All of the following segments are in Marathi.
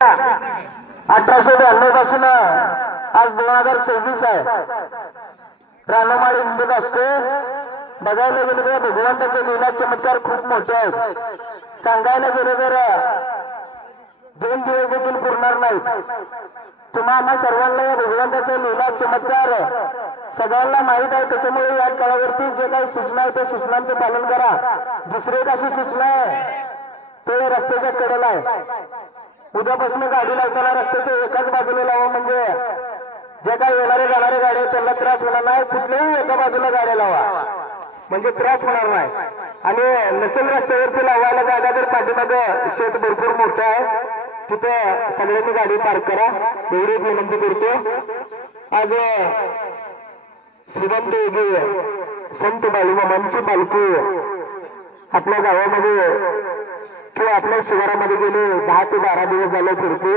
1892 पासून आज 2026 आहे. रानमाळी हिंदूत असतो. बघायला गेलं तर भगवंताचे लीला चमत्कार खूप मोठे आहेत. सांगायला गेलं तर 2 दिवस देखील पुरणार नाहीत. तुम्हा आम्हा सर्वांना या भगवंताचे लीला चमत्कार सगळ्यांना माहीत आहे. त्याच्यामुळे या काळावरती जे काही सूचना आहे त्या सूचनांचं पालन करा. दुसरी एक अशी सूचना आहे ते रस्त्याच्या कडेला आहे. उद्यापासून गाडी लावताना रस्त्याच्या एकाच बाजूला लावा, म्हणजे जे काही येणारे जाणारे गाडी त्यांना त्रास होणार नाही. कुठल्याही एका बाजूला गाड्या लावा म्हणजे त्रास होणार नाही. आणि नसेल रस्त्यावरती लावायला जागा तर पाठीमागं शेत भरपूर मोठं आहे, तिथे सगळ्यांनी गाडी पार्क करा एवढी एक विनंती करतो. आज श्रीमंत योगी संत बाळूमामांची पालखी आपल्या गावामध्ये किंवा आपल्या शिवारामध्ये गेले 10 ते 12 दिवस झाले फिरते.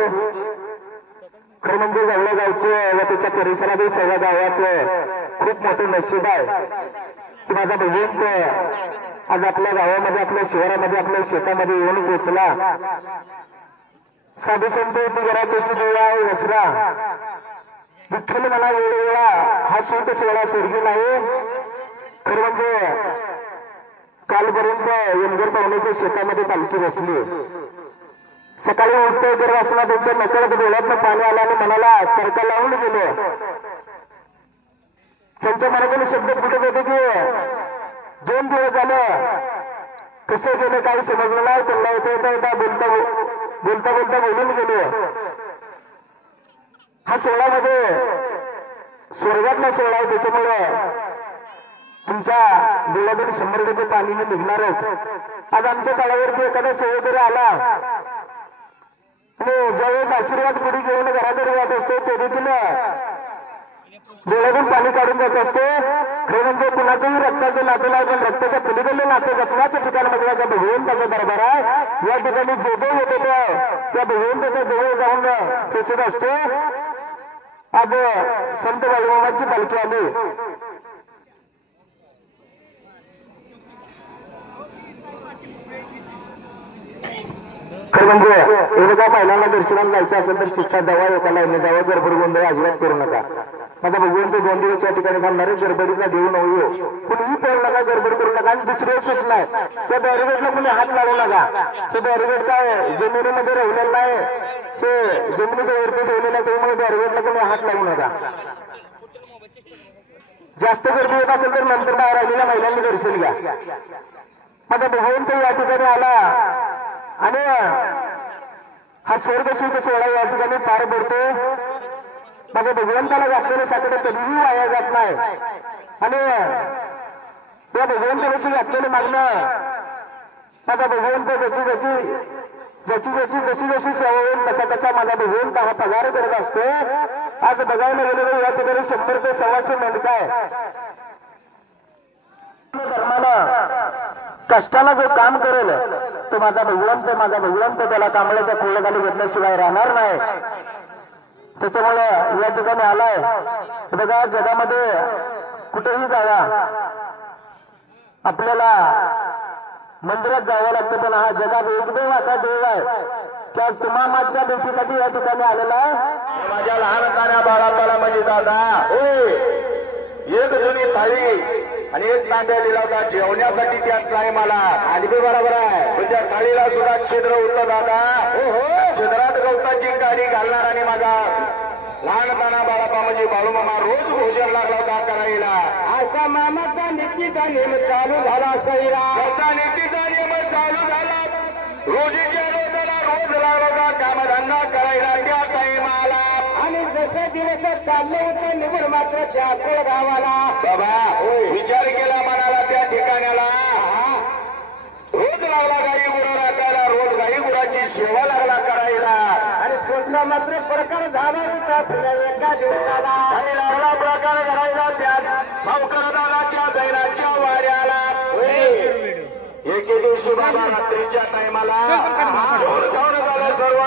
खरं म्हणजे जवळ गावचं व त्याच्या परिसरातील सगळ्या गावाचं खूप मोठं नशीब आहे की माझा भगवंत आज आपल्या गावामध्ये आपल्या शिवारामध्ये आपल्या शेतामध्ये येऊन पोहोचला. साधू संत ती घराची देवा वसरा विठ्ठल मला वेळोवेळा हा सूट सोहळा स्वर्गी नाही. खरं म्हणजे कालपर्यंत यमगर पाहुण्याच्या शेतामध्ये पालखी बसली. सकाळी उठते करत असताना त्यांच्या नकळत डोळ्यातनं पाणी आलं आणि मनाला चरका लावून गेले. त्यांच्या मनातून शब्द फुटत होते की 2 दिवस झालं कसं गेलं काही समजलं नाही. त्यांना येता बोलता बोलून गेले. हा सोहळा म्हणजे स्वर्गातला सोहळा आहे, त्याच्यामुळे तुमच्या डोळ्यातून 100% पाणी हे निघणारच. आज आमच्या काळावरती एखादा सेवेकरी आला आणि ज्यावेळेस आशीर्वाद पुढे घेऊन घराकडे जात असतो ते देखील डोळ्यातून पाणी काढून जात असतो. खरं म्हणजे कुणाचंही रक्ताचं नातं नाही, पण रक्ताच्या पलीकडलं नातं जपण्याचं ठिकाण म्हणजे माझ्या भगवंताचा दरबार आहे. या ठिकाणी जे जे होत होतं त्या भगवंताच्या जवळ जाऊन पोचत असतो. आज संत बाळूमामांची पालखी आली. खरं म्हणजे एवढं पहिल्यांदा दर्शनाला जायचं असेल तर शिस्तात जावा, एका लाईनने जावा, गडबड गोंधळ अजिबात करू नका. माझा भगवंत 2 दिवस या ठिकाणी थांबणारे, गडबडीला देऊ नये, कुणीही पळू नका, गडबड करू नका. आणि दुसरी एक सूचना आहे, त्या बॅरिगेटला कुणी हात लावू नका. ते बॅरिगेट काय जमिनीमध्ये राहिलेलं नाही, ते जमिनीच्या वरती ठेवलेलं आहे, त्यामुळे बॅरिगेटला कुणी हात लावू नका. जास्त गर्दी होत असेल तर नंतर बाहेर आलेल्या महिलांनी दर्शन घ्या. माझा भगवंत या ठिकाणी आला आणि हा स्वर्ग सुख सोहळा या ठिकाणी पार पडतो. माझ्या भगवंताला घातलेलं साकडं कधीही वाया जात नाही. आणि या भगवंताविषयी घातलेलं मागणं माझा भगवंत जशी सेवा होईल तसा माझा भगवंत हा पगार करत असतो. आज बघायला गेलं या ठिकाणी 100 ते 125 मेंढक आहे. धर्माला कष्टाला जो काम करेल तो माझा भगवंत त्याला कांबळ्याच्या खोळ्याखाली घेतल्याशिवाय राहणार नाही. त्याच्यामुळे या ठिकाणी आलाय. बघा जगामध्ये कुठेही जावा आपल्याला मंदिरात जावं लागतं, पण हा जगात एकदेव असा देव आहे की आज तुम्हा माझ्या भेटीसाठी या ठिकाणी आलेला आहे. माझ्या लहानपणा बाळापाला म्हणजे दादा एक जुनी थाळी आणि एक तांब्या दिला होता जेवण्यासाठी, त्यात नाही मला आणि बी बरोबर आहे. पण त्या थाळीला सुद्धा छिद्र होतं दादा. छिद्रात गवताची काडी घालणार आणि माझा लहानपणा बाळापा म्हणजे बाळूमामा रोज भोजन लागला होता करायला. असा मामाचा नीतीचा नेम चालू झाला सैरा, त्याचा नीतीचा नियम चालू झाला. रोजीच्या रोजाला रोज लागला होता कामधंदा करायला त्या टाईमाला. आणि जसे दिवस चालले होते निवड मात्र त्या गावाला. बाबा विचार केला मनाला त्या ठिकाणाला. रोज लागला गाई गुरु राखायला, रोज गाई गुराची सेवा लागला करायला. आणि स्वप्न मात्र प्रकार झाला होता एका दिवसाला. आणि लागला प्रकार करायला त्या सावकारदाराच्या दैनाच्या वाऱ्याला. एके दिवशी बाबा रात्रीच्या टायमाला जेवण खाऊन झालं सर्व